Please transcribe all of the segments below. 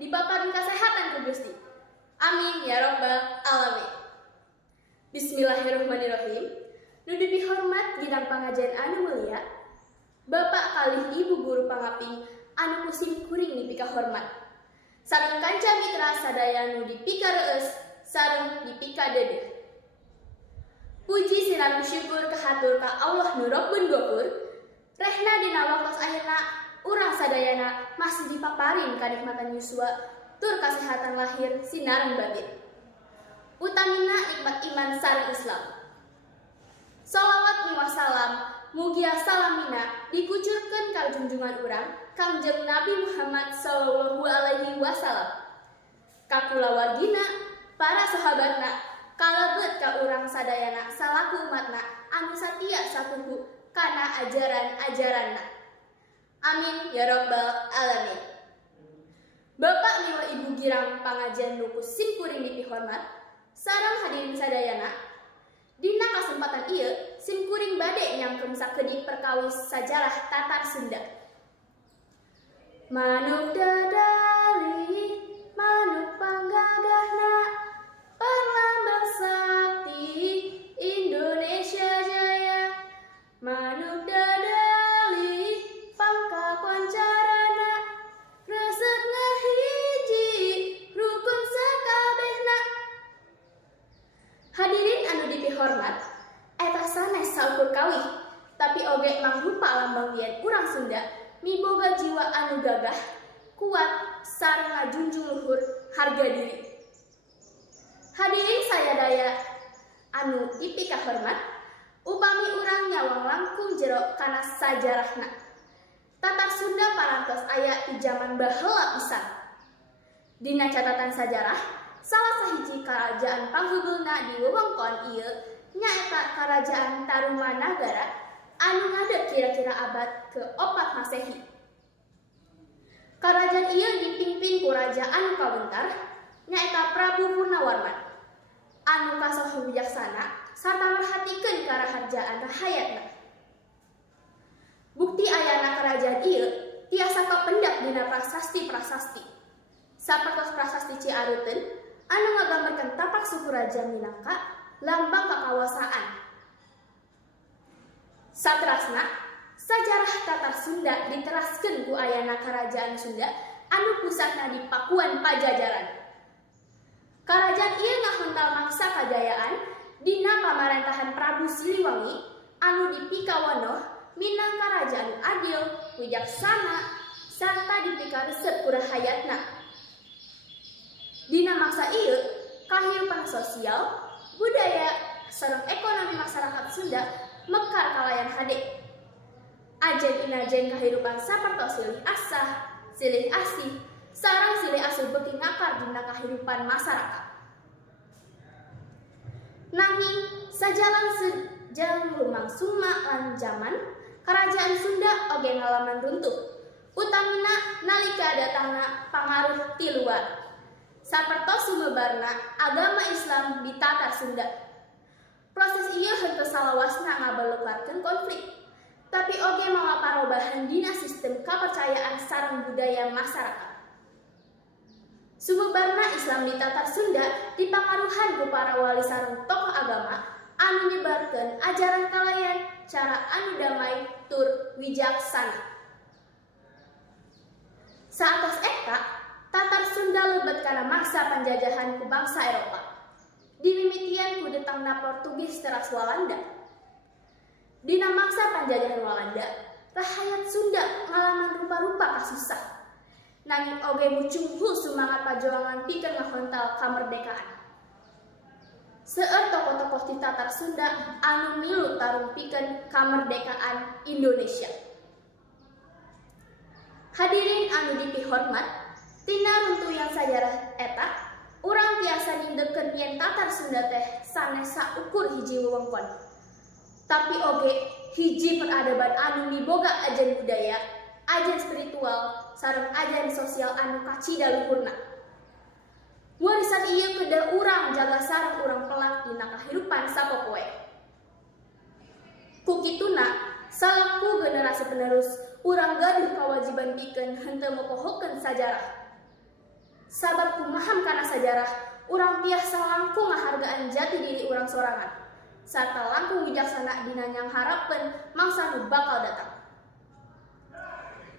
dipaparin kesehatan ku Gusti. Amin ya rabbal alamin. Bismillahirrahmanirrahim. Nu dipihormat bidang pangajian anu mulia, Bapak kalih Ibu guru pangaping anu kusim kuring dipika hormat. Sareng kanca mitra sadaya nu dipika reus sareng dipika dedeh. Puji sirang syukur kahatur ka Allah nu Rabbun Ghafur. Rehna dina waktos akhirna urang sadayana masih dipaparin kanikmatan yuswa tur kasehatan lahir sinareng batin. Utamina nikmat iman sareng Islam. Shalawat miwah salam mugia salamina dikucurkeun ka junjungan urang Kangjeng Nabi Muhammad sallallahu alaihi wasallam. Ka kulawargina, para sahabatna, kalebet ka urang sadayana salaku umatna anu satia sapuhu kana ajaran-ajaranna. Amin ya rabbal alamin. Bapak miwah Ibu girang pangajian nu kusim kuring dipihormat sareng hadirin sadayana, dina kasempatan ieu sim kuring bade nyangkeun sakedik perkawis sajarah Tatar Sunda. Manuk dadali, manuk panggagahna, perlambang sakti Indonesia Jaya. Manuk dadali, pangka koncarana, resep ngahiji, rukun sakabehna. Hadirin anu dipihormat, eta sanes saukur kawih, tapi oge mangrupa lambang yen urang Sunda miboga jiwa anu gagah, kuat, sareng ngajunjung luhur harga diri. Hadirin sadaya anu dipika hormat, upami urang nyawang langkung jero kana sajarahna. Tatar Sunda parantos aya di zaman baheula pisan. Dina catatan sajarah, salah sahiji karajaan panghubulna di wewengkon ieu nyaeta Karajaan Tarumanagara anu ngadeg kira-kira abad ke-4 Masehi. Karajaan ieu dipimpin ku raja anu kawentar nyaeta Prabu Purnawarman anu kasoh wijaksana sarta merhatikeun karaharjaan rahayatna. Bukti ayana karajaan ieu tiasa kapendak dina prasasti-prasasti. Sapertos prasasti Ciaruteun anu ngagambarkeun tapak suku Raja Minangka lambang kakawasaan. Saterasna, sajarah Tatar Sunda diteraskeun ku ayana Karajaan Sunda anu pusatna di Pakuan Pajajaran. Karajaan ieu ngahontal mangsa kajayaan dina pamarentahan Prabu Siliwangi anu dipika wanoh minangka raja anu adil, wijaksana, sarta dipika resep ku rahayatna. Dina mangsa ieu, kahirupan sosial, budaya, sareng ekonomi masyarakat Sunda mekar kalayan hade. Ajen inajen kahirupan sapertos silih asah, silih asih, sareng silih asuh beuki ngakar dina kahirupan masyarakat. Nanging sajalan sejang lumangsungna lan zaman, Karajaan Sunda oge ngalaman runtuh. Utamina nalika datangna pangaruh ti luar. Sapertos sumebarna agama Islam di Tatar Sunda. Proses ieu henteu salawasna ngabalukarkeun konflik, tapi oge mawa parobahan dina sistem kapercayaan sareng budaya masyarakat. Sumebarna Islam di Tatar Sunda dipangaruhan ku para wali sareng tokoh agama anu nyebarkeun ajaran kalayan cara anu damai tur wijaksana. Saatos eta, Tatar Sunda lebet kana mangsa penjajahan ku bangsa Eropa. Dimimitian ku detangna Portugis teras Walanda. Dina mangsa penjajahan Walanda, rahayat Sunda ngalaman rupa-rupa kasusah. Nanging oge mucunghu semangat pajuangan pikeun ngahontal kamerdekaan. Seueur tokoh-tokoh ti Tatar Sunda anu milu tarung pikeun kamerdekaan Indonesia. Hadirin anu dipihormat, tina runtuyan sajarah eta, urang tiasa nindeukeun yen Tatar Sunda teh sanes saukur hiji wewengkon. Tapi oge hiji peradaban anu miboga ajen budaya, ajen spiritual, sareng ajen sosial anu kacida luhurna. Warisan ieu kedah urang jaga sareng urang pelak dina kahirupan sapopoe. Ku kituna, salaku generasi penerus urang gaduh kawajiban pikeun henteu mopohokeun sajarah. Sabab kumaham karena sejarah, urang biasa langkung ngahargaan jati diri urang sorangan, serta langkung bijaksana dina nyang harapan mangsa nu bakal datang.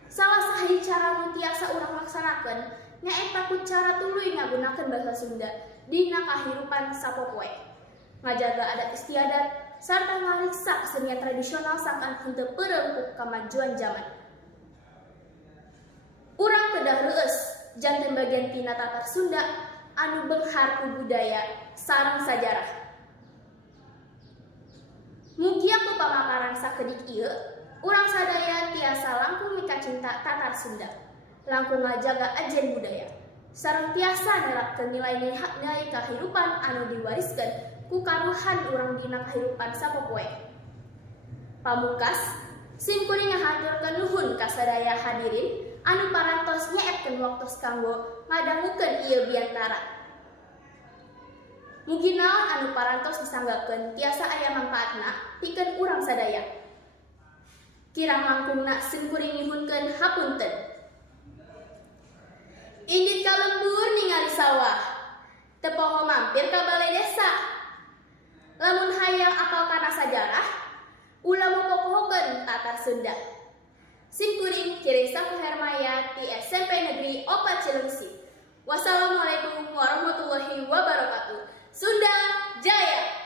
Salah sahih cara nu tiasa urang laksanakeun nyaeta ku cara tuluy ngagunakeun basa Sunda dina kahirupan sapopoe, ngajaga adat istiadat sarta ngariksa kesenian tradisional sangkan henteu peureum ku kamajuan zaman. Urang kedah reueus janten bagian tina tatar Sunda anu beunghar ku budaya sareng sajarah. Mugia ku pamaparan sakedik ieu, urang sadaya tiasa langkung mika cinta tatar Sunda, langkung ngajaga ajen budaya, sareng tiasa nerapkeun nilai-nilai kahirupan anu diwariskeun ku karuhan urang dina kahirupan sapopoe. Pamungkas, sim kuring ngahaturkeun nuhun ka sadaya hadirin anu parantos nyaetkeun waktos kanggo ngadangukeun ieu biantara. Mugi naon anu parantos disanggakeun tiasa aya mangpaatna pikeun urang sadaya. Kirang langkungna sim kuring nyuhunkeun hapunten. Indit ka lembur ningali sawah, teu poho mampir ka balai desa. Lamun hayang apal kana sajarah, ulah mupopohokeun tatar Sunda. Sim kuring Kiring Sapu Hermaya di SMP Negeri 4 Cilengsi. Wassalamualaikum warahmatullahi wabarakatuh. Sunda Jaya!